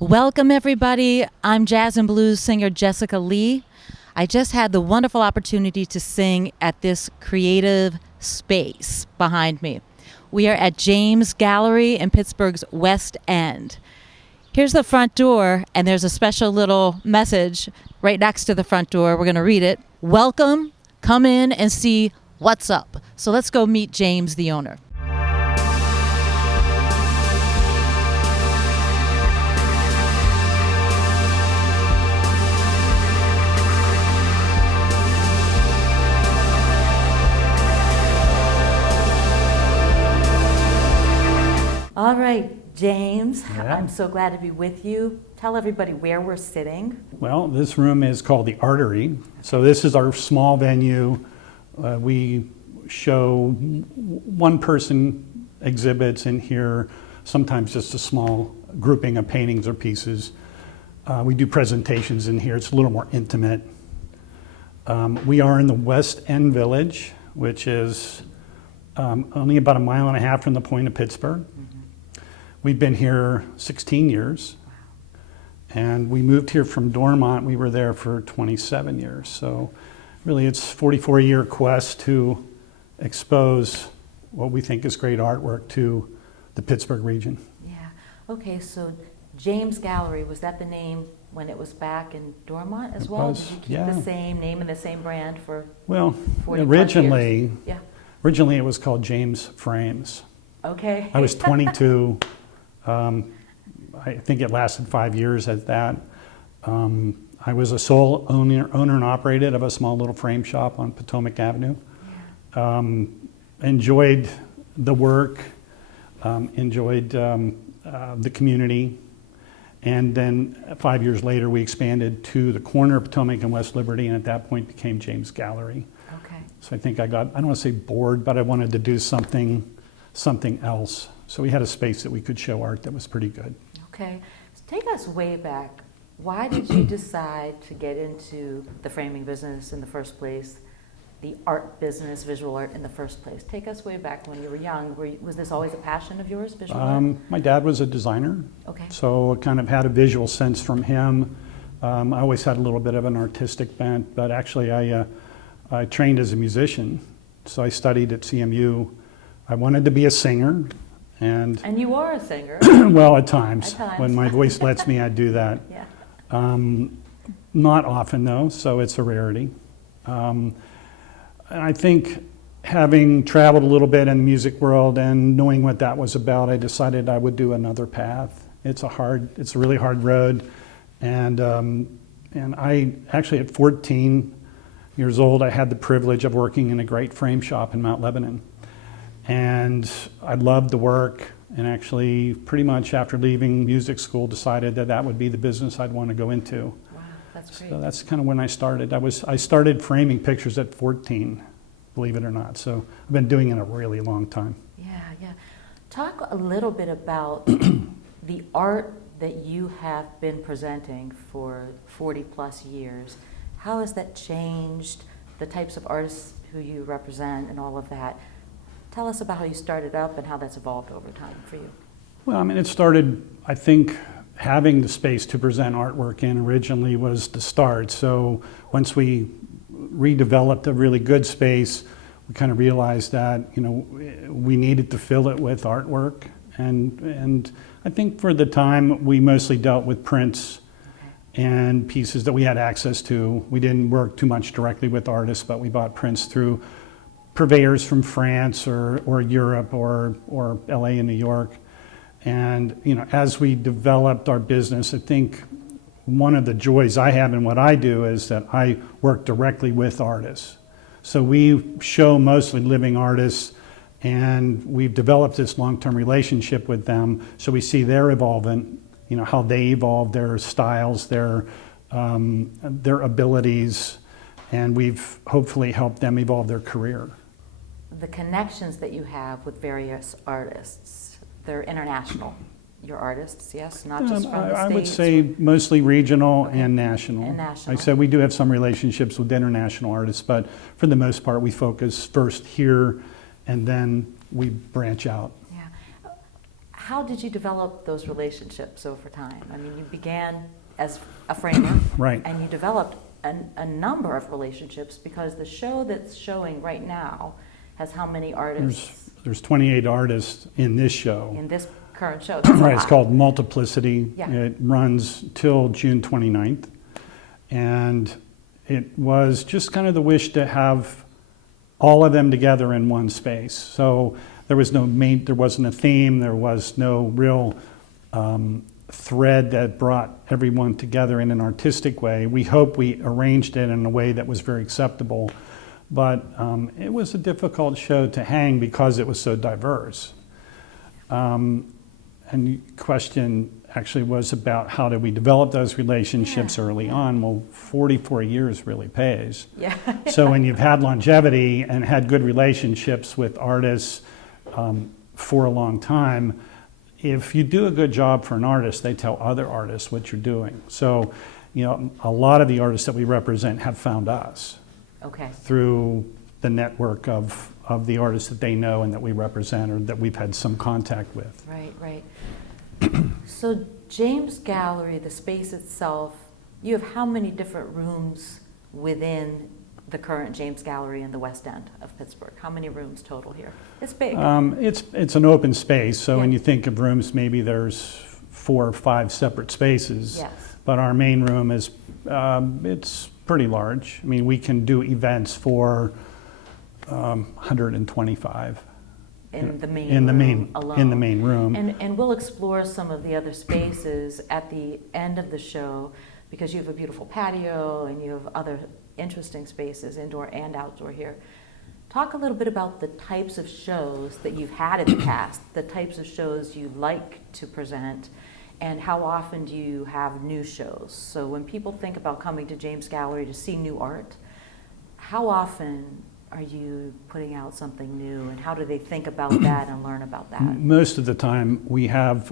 Welcome, everybody. I'm jazz and blues singer Jessica Lee. I just had the wonderful opportunity to sing at this creative space behind me. We are at James Gallery in Pittsburgh's West End. Here's the front door, and there's a special little message right next to the front door. We're going to read it. Welcome, come in and see what's up. So let's go meet James, the owner. All right, James, Yeah. I'm so glad to be with you. Tell everybody where we're sitting. Well, this room is called the Artery. So this is our small venue. We show one-person exhibits in here, sometimes just a small grouping of paintings or pieces. We do presentations in here. It's a little more intimate. We are in the West End Village, which is only about a mile and a half from the point of Pittsburgh. We've been here 16 years, and we moved here from Dormont. We were there for 27 years. So really it's a 44-year quest to expose what we think is great artwork to the Pittsburgh region. Yeah. Okay, so James Gallery, was that the name when it was back in Dormont as It well? was, Did you keep yeah. the same name and the same brand for Well, 40 originally, years? Yeah. originally it was called James Frames. Okay. I was 22. I think it lasted 5 years at that. I was a sole owner and operator of a small little frame shop on Potomac Avenue. Enjoyed the work, enjoyed the community, and then 5 years later we expanded to the corner of Potomac and West Liberty, and at that point became James Gallery. Okay. So I think I don't want to say bored, but I wanted to do something else. So we had a space that we could show art that was pretty good. Okay. So take us way back. Why did you decide to get into the framing business in the first place, the art business, visual art in the first place? Take us way back when you were young. Was this always a passion of yours, visual art? My dad was a designer, Okay. so I kind of had a visual sense from him. I always had a little bit of an artistic bent, but actually I trained as a musician. So I studied at CMU. I wanted to be a singer, and And you are a singer. well, at times, At times. when my voice lets me, I do that. Yeah. Not often though, so it's a rarity. And I think having traveled a little bit in the music world and knowing what that was about, I decided I would do another path. It's a really hard road, and I actually at 14 years old, I had the privilege of working in a great frame shop in Mount Lebanon. And I loved the work, and actually pretty much after leaving music school decided that that would be the business I'd want to go into. Wow, that's great. So that's kind of when I started. I started framing pictures at 14, believe it or not. So I've been doing it a really long time. Yeah, yeah. Talk a little bit about the art that you have been presenting for 40 plus years. How has that changed, the types of artists who you represent and all of that? Tell us about how you started up and how that's evolved over time for you. Well, I mean, it started, I think, having the space to present artwork in originally was the start. So once we redeveloped a really good space, we kind of realized that, you know, we needed to fill it with artwork. And I think for the time, we mostly dealt with prints and pieces that we had access to. We didn't work too much directly with artists, but we bought prints through purveyors from France or Europe or LA and New York. And you know, as we developed our business, I think one of the joys I have in what I do is that I work directly with artists. So we show mostly living artists, and we've developed this long-term relationship with them. So we see their evolvement, you know, how they evolve, their styles, their abilities, and we've hopefully helped them evolve their career. The connections that you have with various artists, they're international. Your artists, yes, not just from the States? I would say mostly regional Okay. and national. And national. Like I said, we do have some relationships with international artists, but for the most part, we focus first here, and then we branch out. Yeah. how did you develop those relationships over time? I mean, you began as a framer, Right. and you developed a number of relationships, because the show that's showing right now has how many artists There's 28 artists in this show. in this current show? That's a Right, it's lot. called Multiplicity. Yeah. It runs till June 29th. And it was just kind of the wish to have all of them together in one space. So there wasn't a theme, there was no real thread that brought everyone together in an artistic way. We hope we arranged it in a way that was very acceptable, but it was a difficult show to hang because it was so diverse. And the question actually was about how did we develop those relationships early on. Well, 44 years really pays. Yeah. So when you've had longevity and had good relationships with artists for a long time, if you do a good job for an artist, they tell other artists what you're doing. So, you know, a lot of the artists that we represent have found us Okay. through the network of the artists that they know and that we represent or that we've had some contact with. Right, right. So James Gallery, the space itself, you have how many different rooms within the current James Gallery in the West End of Pittsburgh? How many rooms total here? It's big. It's an open space, so when Yeah. you think of rooms, maybe there's 4 or 5 separate spaces. Yes. But our main room is, it's pretty large. I mean, we can do events for 125 In the main in the room main alone. in the main room. And we'll explore some of the other spaces at the end of the show, because you have a beautiful patio and you have other interesting spaces, indoor and outdoor here. Talk a little bit about the types of shows that you've had in the past, the types of shows you like to present, and how often do you have new shows? So when people think about coming to James Gallery to see new art, how often are you putting out something new, and how do they think about that and learn about that? Most of the time, we have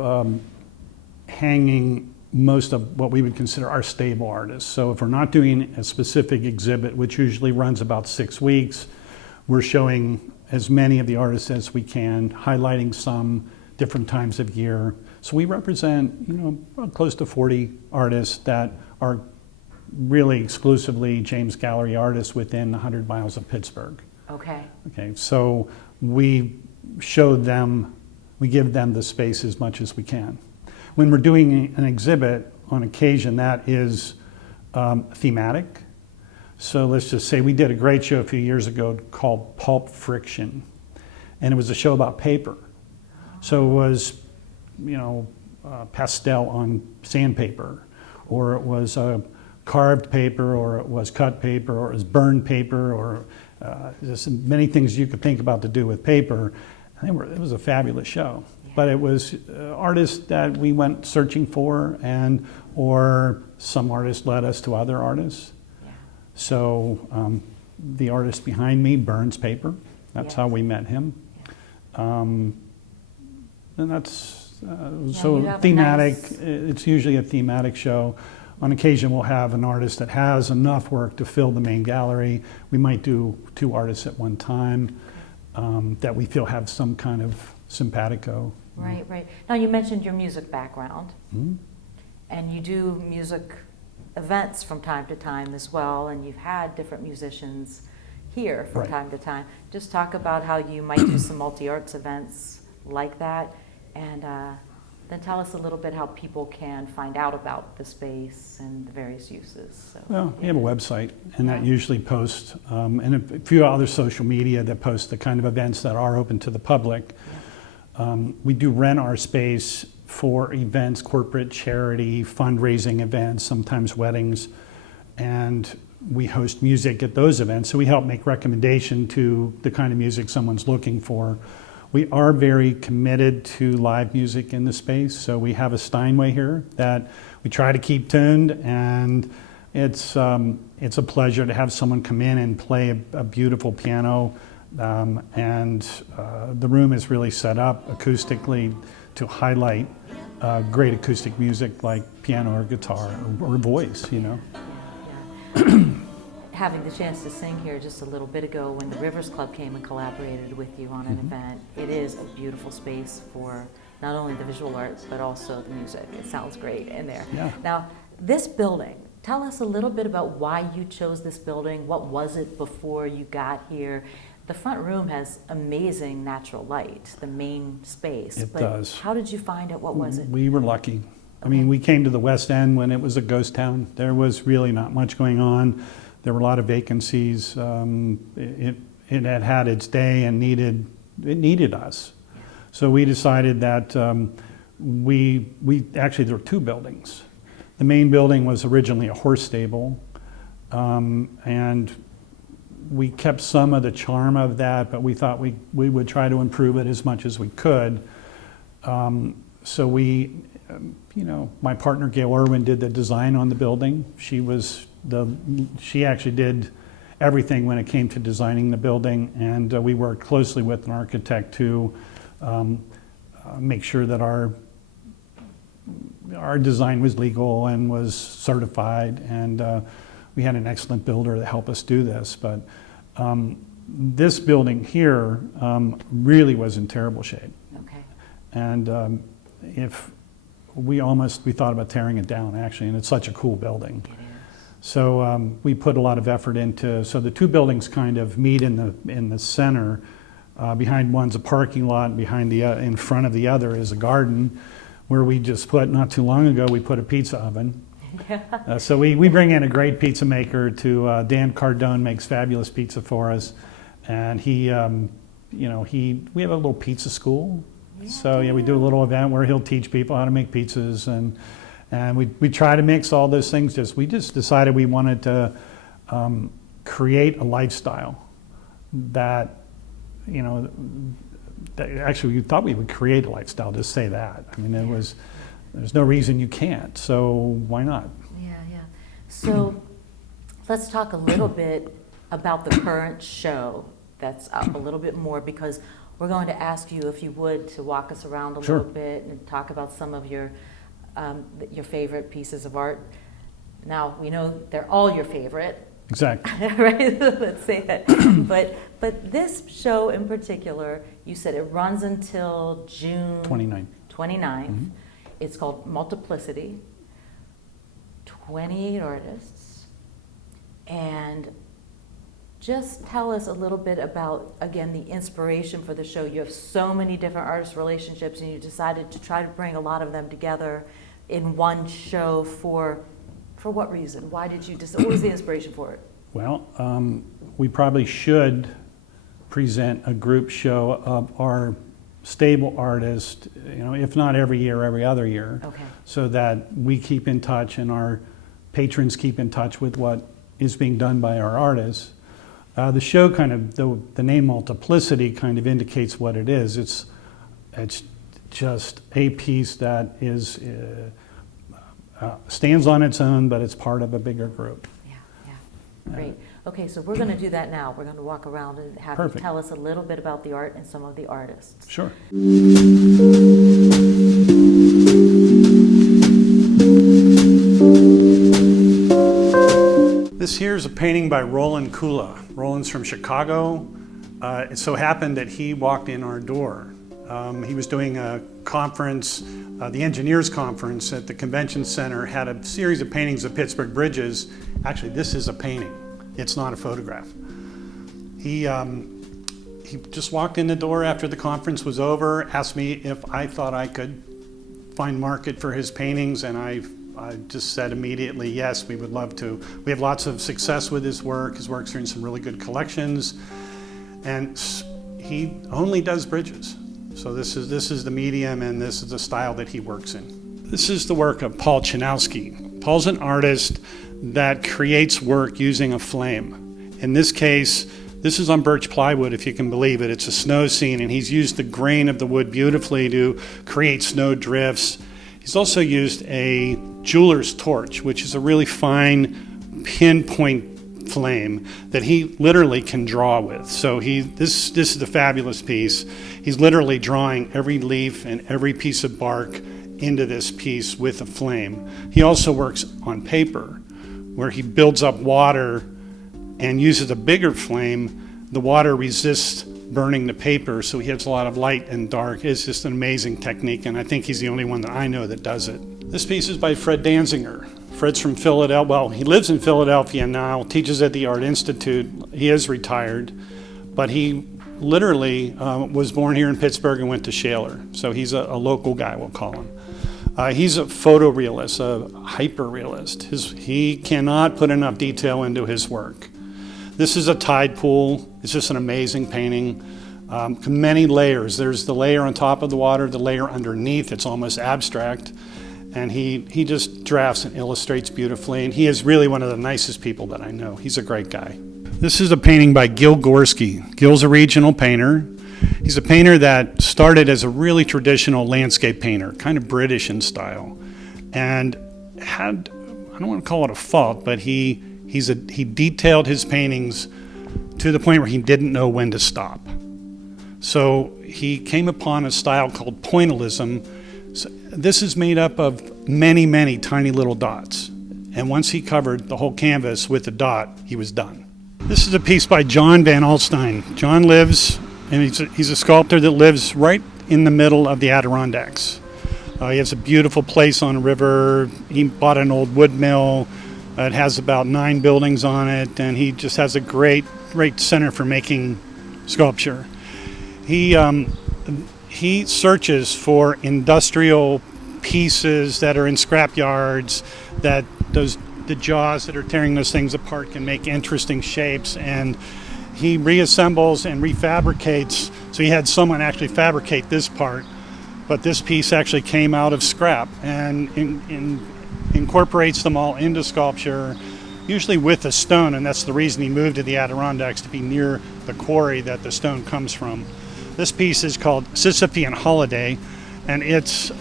hanging most of what we would consider our stable artists. So if we're not doing a specific exhibit, which usually runs about 6 weeks, we're showing as many of the artists as we can, highlighting some different times of year. So we represent, you know, close to 40 artists that are really exclusively James Gallery artists within 100 miles of Pittsburgh. Okay. Okay, so we show them, we give them the space as much as we can. When we're doing an exhibit, on occasion that is thematic. So let's just say we did a great show a few years ago called Pulp Friction, and it was a show about paper. So it was, you know, pastel on sandpaper, or it was carved paper, or it was cut paper, or it was burned paper, or just many things you could think about to do with paper. It was a fabulous show. Yeah. But it was artists that we went searching for, or some artists led us to other artists. Yeah. So the artist behind me burns paper. That's how Yes. we met him. Yeah. And that's you so have a thematic. nice- It's usually a thematic show. On occasion, we'll have an artist that has enough work to fill the main gallery. We might do 2 artists at one time that we feel have some kind of simpatico. Right, right. Now, you mentioned your music background, Mhm. and you do music events from time to time as well, and you've had different musicians here from Right. time to time. Just talk about how you might do some multi-arts events like that, and then tell us a little bit how people can find out about the space and the various uses. So, Well, we have a website, and that Yeah. usually posts, and a few other social media that post the kind of events that are open to the public. We do rent our space for events, corporate, charity, fundraising events, sometimes weddings, and we host music at those events. So we help make recommendation to the kind of music someone's looking for. We are very committed to live music in the space, so we have a Steinway here that we try to keep tuned, and it's a pleasure to have someone come in and play a beautiful piano, and the room is really set up acoustically to highlight great acoustic music like piano or guitar or voice, you know. yeah. Having the chance to sing here just a little bit ago when the Rivers Club came and collaborated with you on an event, it is a beautiful space for not only the visual art, but also the music. It sounds great in there. Yeah. Now, this building, tell us a little bit about why you chose this building. What was it before you got here? The front room has amazing natural light, the main space. It but does. How did you find it? What was it? We were lucky. I mean, we came to the West End when it was a ghost town. There was really not much going on. There were a lot of vacancies. It had its day and it needed us. So we decided that we actually, there were two buildings. The main building was originally a horse stable, and we kept some of the charm of that, but we thought we would try to improve it as much as we could. So we, my partner Gail Irwin did the design on the building. She actually did everything when it came to designing the building, and we worked closely with an architect to make sure that our design was legal and was certified, and we had an excellent builder that helped us do this. But this building here really was in terrible shape. Okay. And we thought about tearing it down, actually, and it's such a cool building. It is. So we put a lot of effort into, so the two buildings kind of meet in the center. Behind one's a parking lot, and in front of the other is a garden, where we just put, not too long ago, we put a pizza oven. So we bring in a great pizza maker Dan Cardone makes fabulous pizza for us, and we have a little pizza school. Yeah, so we do a little event where he'll teach people how to make pizzas, and we try to mix all those things. We just decided we wanted to create a lifestyle that, actually we thought we would create a lifestyle, just say that. I mean, there's no reason you can't, so why not? Yeah. So let's talk a little bit about the current show that's up a little bit more, because we're going to ask you, if you would, to walk us around a Sure. little bit and talk about some of your favorite pieces of art. Now, we know they're all your favorite. Exactly. Right? Let's say that. But this show in particular, you said it runs until June 29. 29th. Mm-hmm. It's called Multiplicity, 28 artists. And just tell us a little bit about, again, the inspiration for the show. You have so many different artist relationships, and you decided to try to bring a lot of them together in one show for what reason? Why did you what was the inspiration for it? Well, we probably should present a group show of our stable artists, if not every year, every other year. Okay. So that we keep in touch and our patrons keep in touch with what is being done by our artists. The show kind of, the name Multiplicity kind of indicates what it is. It's just a piece that is stands on its own, but it's part of a bigger group. Yeah. Great. Okay, so we're going to do that now. We're going to walk around and have Perfect. you tell us a little bit about the art and some of the artists. Sure. This here is a painting by Roland Kula. Roland's from Chicago. It so happened that he walked in our door. He was doing a conference, the engineers conference at the convention center, had a series of paintings of Pittsburgh bridges. Actually, this is a painting. It's not a photograph. He just walked in the door after the conference was over, asked me if I thought I could find market for his paintings, and I just said immediately, yes, we would love to. We have lots of success with his work. His works are in some really good collections, and he only does bridges. So this is the medium, and this is the style that he works in. This is the work of Paul Chanowski. Paul's an artist that creates work using a flame. In this case, this is on birch plywood, if you can believe it. It's a snow scene, and he's used the grain of the wood beautifully to create snow drifts. He's also used a jeweler's torch, which is a really fine pinpoint flame that he literally can draw with. So this is a fabulous piece. He's literally drawing every leaf and every piece of bark into this piece with a flame. He also works on paper, where he builds up water and uses a bigger flame. The water resists burning the paper, so he has a lot of light and dark. It's just an amazing technique, and I think he's the only one that I know that does it. This piece is by Fred Danziger. Fred's from Philadelphia. Well, he lives in Philadelphia now, teaches at the Art Institute. He is retired, but he literally was born here in Pittsburgh and went to Shaler. So he's a local guy, we'll call him. He's a photorealist, a hyperrealist. He cannot put enough detail into his work. This is a tide pool. It's just an amazing painting. Many layers. There's the layer on top of the water, the layer underneath. It's almost abstract. And he just drafts and illustrates beautifully. And he is really one of the nicest people that I know. He's a great guy. This is a painting by Gil Gorski. Gil's a regional painter. He's a painter that started as a really traditional landscape painter, kind of British in style, and had, I don't want to call it a fault, but he detailed his paintings to the point where he didn't know when to stop. So he came upon a style called pointillism. So this is made up of many, many tiny little dots. And once he covered the whole canvas with a dot, he was done. This is a piece by John Van Alstyne. John lives, and he's a sculptor that lives right in the middle of the Adirondacks. He has a beautiful place on a river. He bought an old wood mill. It has about 9 buildings on it, and he just has a great center for making sculpture. He searches for industrial pieces that are in scrap yards, that the jaws that are tearing those things apart can make interesting shapes, and he reassembles and refabricates. So he had someone actually fabricate this part, but this piece actually came out of scrap and incorporates them all into sculpture, usually with a stone, and that's the reason he moved to the Adirondacks, to be near the quarry that the stone comes from. This piece is called Sisyphean Holiday, and it's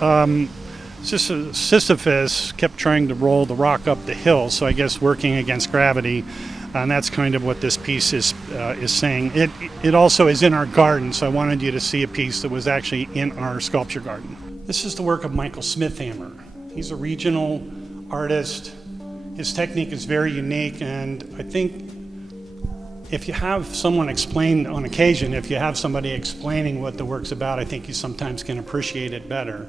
Sisyphus kept trying to roll the rock up the hill, so I guess working against gravity, and that's kind of what this piece is saying. It also is in our garden, so I wanted you to see a piece that was actually in our sculpture garden. This is the work of Michael Smithhammer. He's a regional artist. His technique is very unique, and I think if you have someone explain, on occasion, if you have somebody explaining what the work's about, I think you sometimes can appreciate it better.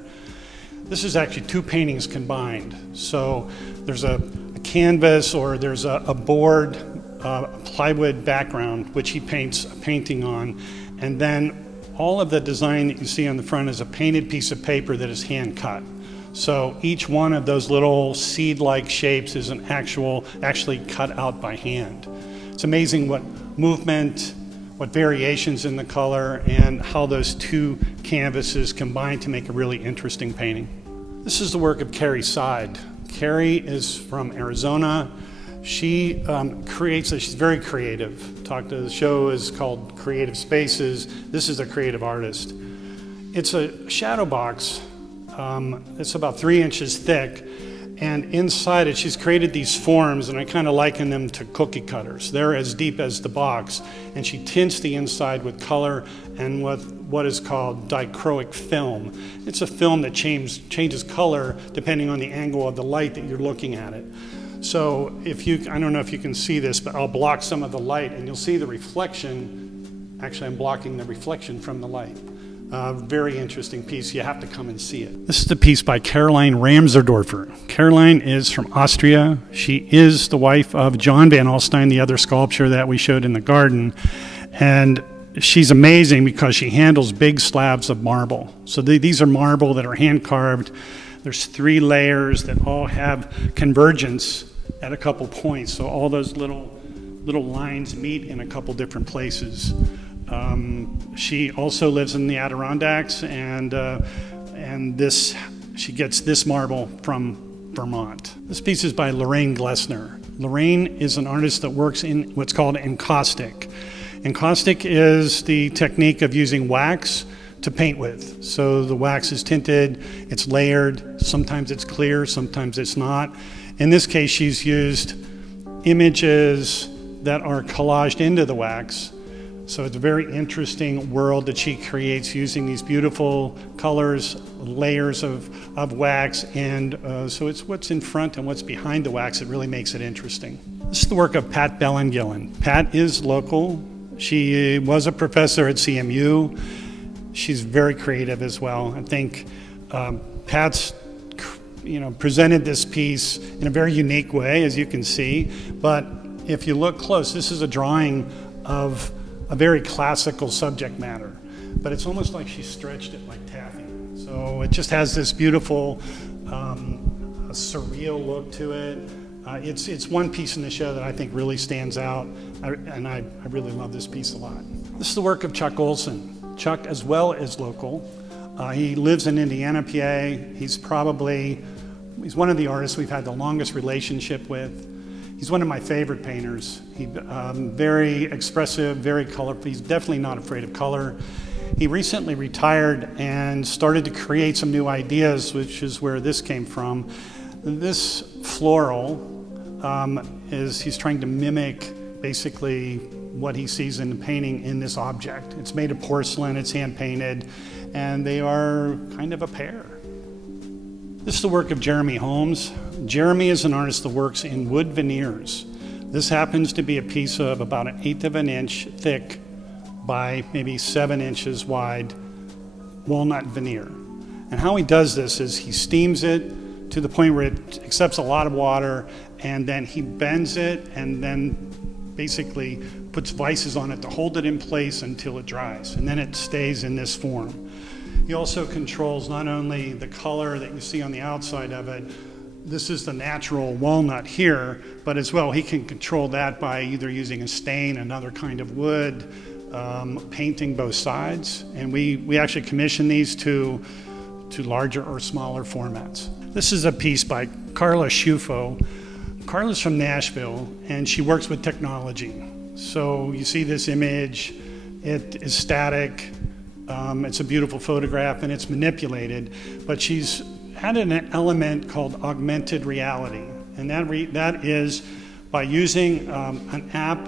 This is actually 2 paintings combined. So there's a canvas, or there's a board, a plywood background, which he paints a painting on, and then all of the design that you see on the front is a painted piece of paper that is hand cut. So each one of those little seed-like shapes is actually cut out by hand. It's amazing what movement, what variations in the color, and how those 2 canvases combine to make a really interesting painting. This is the work of Carrie Side. Carrie is from Arizona. She she's very creative. The show is called Creative Spaces. This is a creative artist. It's a shadow box. It's about 3 inches thick, and inside it she's created these forms, and I kind of liken them to cookie cutters. They're as deep as the box, and she tints the inside with color and with what is called dichroic film. It's a film that changes color depending on the angle of the light that you're looking at it. So I don't know if you can see this, but I'll block some of the light and you'll see the reflection. Actually, I'm blocking the reflection from the light. Very interesting piece. You have to come and see it. This is the piece by Caroline Ramserdorfer. Caroline is from Austria. She is the wife of John Van Alstyne, the other sculptor that we showed in the garden. And she's amazing because she handles big slabs of marble. So these are marble that are hand carved. There's 3 layers that all have convergence at a couple points. So all those little lines meet in a couple different places. She also lives in the Adirondacks, and she gets this marble from Vermont. This piece is by Lorraine Glessner. Lorraine is an artist that works in what's called encaustic. Encaustic is the technique of using wax to paint with. So the wax is tinted, it's layered, sometimes it's clear, sometimes it's not. In this case, she's used images that are collaged into the wax. So it's a very interesting world that she creates using these beautiful colors, layers of wax, and so it's what's in front and what's behind the wax that really makes it interesting. This is the work of Pat Bellengillen. Pat is local. She was a professor at CMU. She's very creative as well. I think Pat's presented this piece in a very unique way, as you can see. But if you look close, this is a drawing of a very classical subject matter. But it's almost like she stretched it like taffy. So it just has this beautiful, surreal look to it. It's one piece in the show that I think really stands out, and I really love this piece a lot. This is the work of Chuck Olson. Chuck, as well as local. He lives in Indiana, PA. He's one of the artists we've had the longest relationship with. He's one of my favorite painters. He's very expressive, very colorful. He's definitely not afraid of color. He recently retired and started to create some new ideas, which is where this came from. This floral he's trying to mimic basically what he sees in the painting in this object. It's made of porcelain, it's hand painted, and they are kind of a pair. This is the work of Jeremy Holmes. Jeremy is an artist that works in wood veneers. This happens to be a piece of about 1/8 of an inch thick by maybe 7 inches wide walnut veneer. And how he does this is he steams it to the point where it accepts a lot of water, and then he bends it and then basically puts vices on it to hold it in place until it dries, and then it stays in this form. He also controls not only the color that you see on the outside of it, this is the natural walnut here, but as well he can control that by either using a stain, another kind of wood, painting both sides, and we actually commission these to larger or smaller formats. This is a piece by Carla Schufo. Carla's from Nashville, and she works with technology. So you see this image, it is static, it's a beautiful photograph, and it's manipulated, but she's added an element called augmented reality, and that is by using an app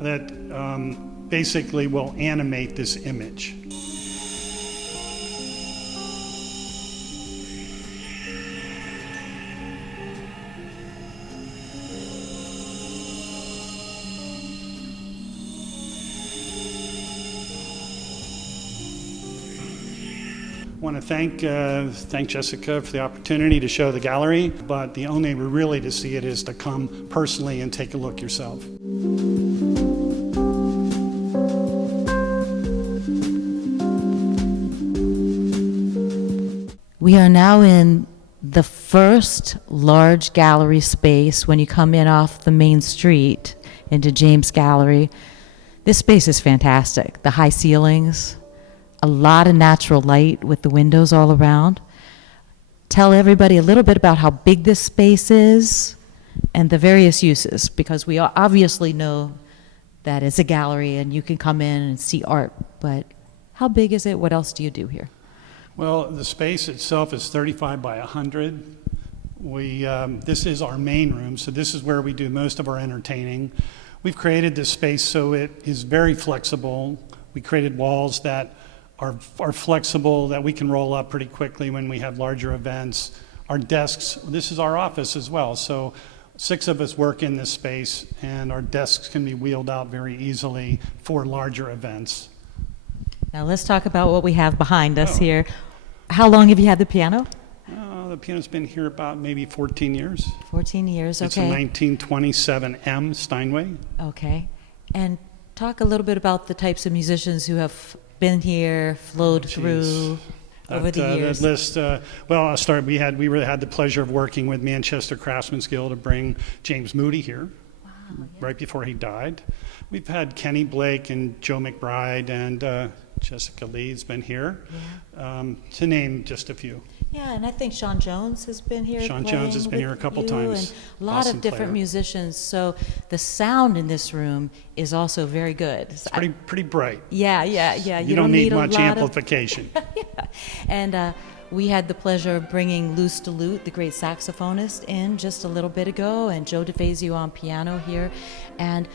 that basically will animate this image. I want to thank Jessica for the opportunity to show the gallery, but the only way really to see it is to come personally and take a look yourself. We are now in the first large gallery space when you come in off the main street into James Gallery. This space is fantastic. The high ceilings, a lot of natural light with the windows all around. Tell everybody a little bit about how big this space is and the various uses, because we obviously know that it's a gallery and you can come in and see art, but how big is it? What else do you do here? Well, the space itself is 35 by 100. This is our main room, so this is where we do most of our entertaining. We've created this space so it is very flexible. We created walls that are flexible, that we can roll up pretty quickly when we have larger events. Our desks, this is our office as well, so 6 of us work in this space, and our desks can be wheeled out very easily for larger events. Now let's talk about what we have behind us here. How long have you had the piano? The piano's been here about maybe 14 years. 14 years, okay. It's a 1927 M Steinway. Okay. And talk a little bit about the types of musicians who have been here, flowed through over the years. That list, well, I'll start. We really had the pleasure of working with Manchester Craftsman's Guild to bring James Moody here. Wow, yeah. Right before he died. We've had Kenny Blake and Joe McBride and Jessica Lee's been here, to name just a few. Yeah, and I think Sean Jones has been here. Sean Jones has been here a couple times. And a lot of different musicians. So the sound in this room is also very good. It's pretty bright. Yeah. You don't need much amplification. Yeah. And we had the pleasure of bringing Luce DeLute, the great saxophonist, in just a little bit ago, and Joe DeFazio on piano here. And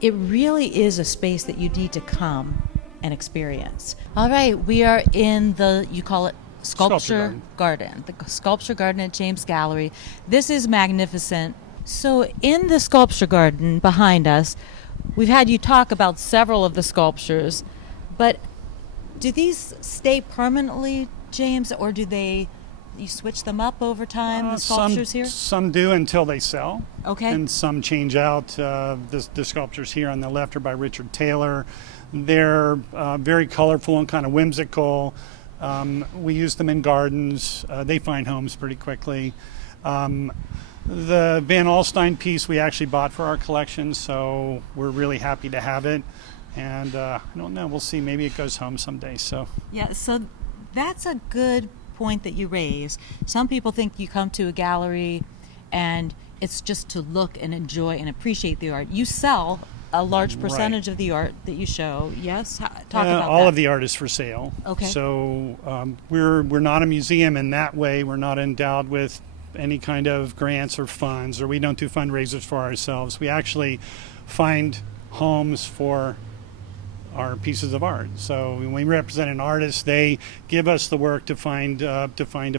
it really is a space that you need to come and experience. All right, we are in you call it Sculpture Garden, the Sculpture Garden at James Gallery. This is magnificent. So in the Sculpture Garden behind us, We've had you talk about several of the sculptures, but do these stay permanently, James, or you switch them up over time, the sculptures here? Some do until they sell. Okay. And some change out. The sculptures here on the left are by Richard Taylor. They're very colorful and kind of whimsical. We use them in gardens. They find homes pretty quickly. The Van Alstyne piece we actually bought for our collection, so we're really happy to have it. And I don't know, we'll see. Maybe it goes home someday. So Yeah, so that's a good point that you raise. Some people think you come to a gallery and it's just to look and enjoy and appreciate the art. You sell a large percentage of the art that you show. Yes, talk about all that. of the art is for sale. Okay. So we're not a museum in that way. We're not endowed with any kind of grants or funds, or we don't do fundraisers for ourselves. We actually find homes for our pieces of art. So when we represent an artist, they give us the work to find a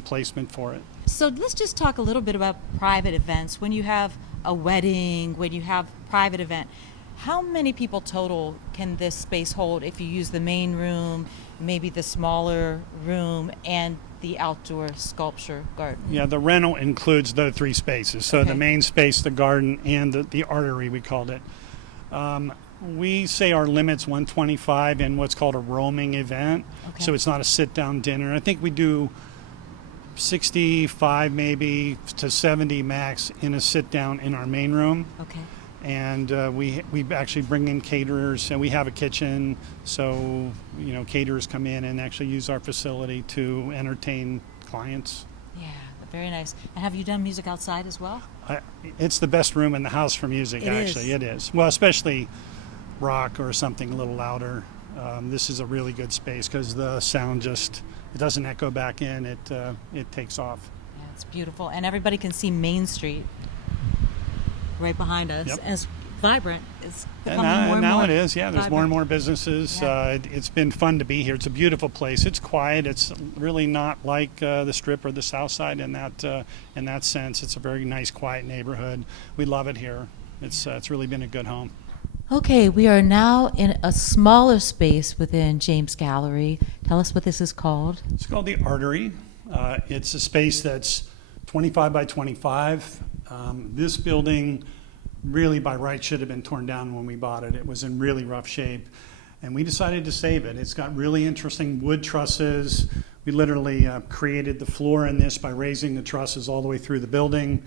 placement for it. So let's just talk a little bit about private events. When you have a wedding, when you have a private event, how many people total can this space hold if you use the main room, maybe the smaller room, and the outdoor sculpture garden? Yeah, the rental includes the 3 spaces. So Okay. the main space, the garden, and the artery, we called it. We say our limit's 125 in what's called a roaming event. Okay. So it's not a sit-down dinner. I think we do 65 maybe to 70 max in a sit-down in our main room. Okay. And we actually bring in caterers, and we have a kitchen, so caterers come in and actually use our facility to entertain clients. Yeah, very nice. And have you done music outside as well? It's the best room in the house for music. It is. Actually, it is. Well, especially rock or something a little louder. This is a really good space because the sound it doesn't echo back in. It takes off. Yeah, it's beautiful. And everybody can see Main Street right behind us. Yep. And it's vibrant. It's And becoming more and now more it is. Yeah, there's more and vibrant. more businesses. Yeah. It's been fun to be here. It's a beautiful place. It's quiet. It's really not like the Strip or the South Side in that sense. It's a very nice, quiet neighborhood. We love it here. It's really been a good home. Okay, we are now in a smaller space within James Gallery. Tell us what this is called. It's called the Artery. It's a space that's 25 by 25. This building really by right should have been torn down when we bought it. It was in really rough shape, and we decided to save it. It's got really interesting wood trusses. We literally created the floor in this by raising the trusses all the way through the building.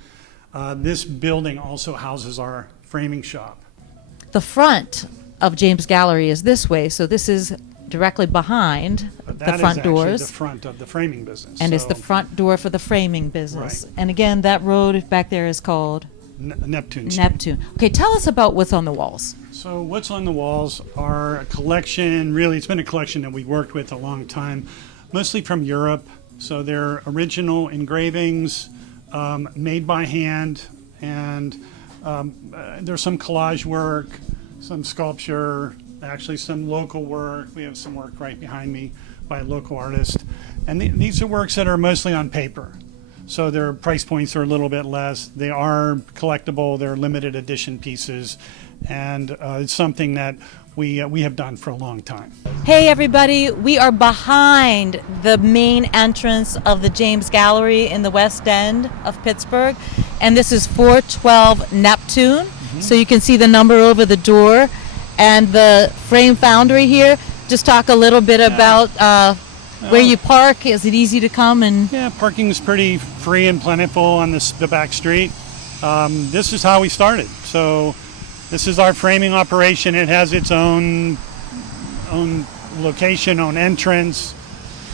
This building also houses our framing shop. The front of James Gallery is this way, so this is directly behind But the that is front actually doors. the front of the framing business. And it's the So, front door for the framing business. Right. And again, that road back there is called Neptune Street. Neptune. Okay, tell us about what's on the walls. So what's on the walls are a collection, really it's been a collection that we worked with a long time, mostly from Europe. So they're original engravings made by hand, and there's some collage work, some sculpture, actually some local work. We have some work right behind me by a local artist. And these are works that are mostly on paper. So their price points are a little bit less. They are collectible, they're limited edition pieces, and it's something that we have done for a long time. Hey everybody, we are behind the main entrance of the James Gallery in the West End of Pittsburgh, and this is 412 Neptune. So you can see the number over the door, and the Frame Foundry here. Just talk a little bit about where you park. Is it easy to come and? Yeah, parking is pretty free and plentiful on the back street. This is how we started. So this is our framing operation. It has its own location, own entrance.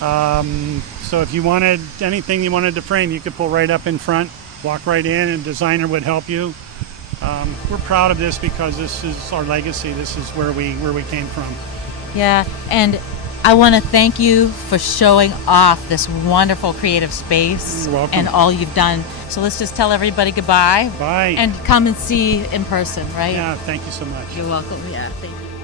So if you wanted anything you wanted to frame, you could pull right up in front, walk right in, and a designer would help you. We're proud of this because this is our legacy. This is where we came from. Yeah, and I want to thank you for showing off this wonderful creative space. You're welcome. And all you've done. So let's just tell everybody goodbye. Bye. And come and see in person, right? Yeah, thank you so much. You're welcome. Yeah, thank you.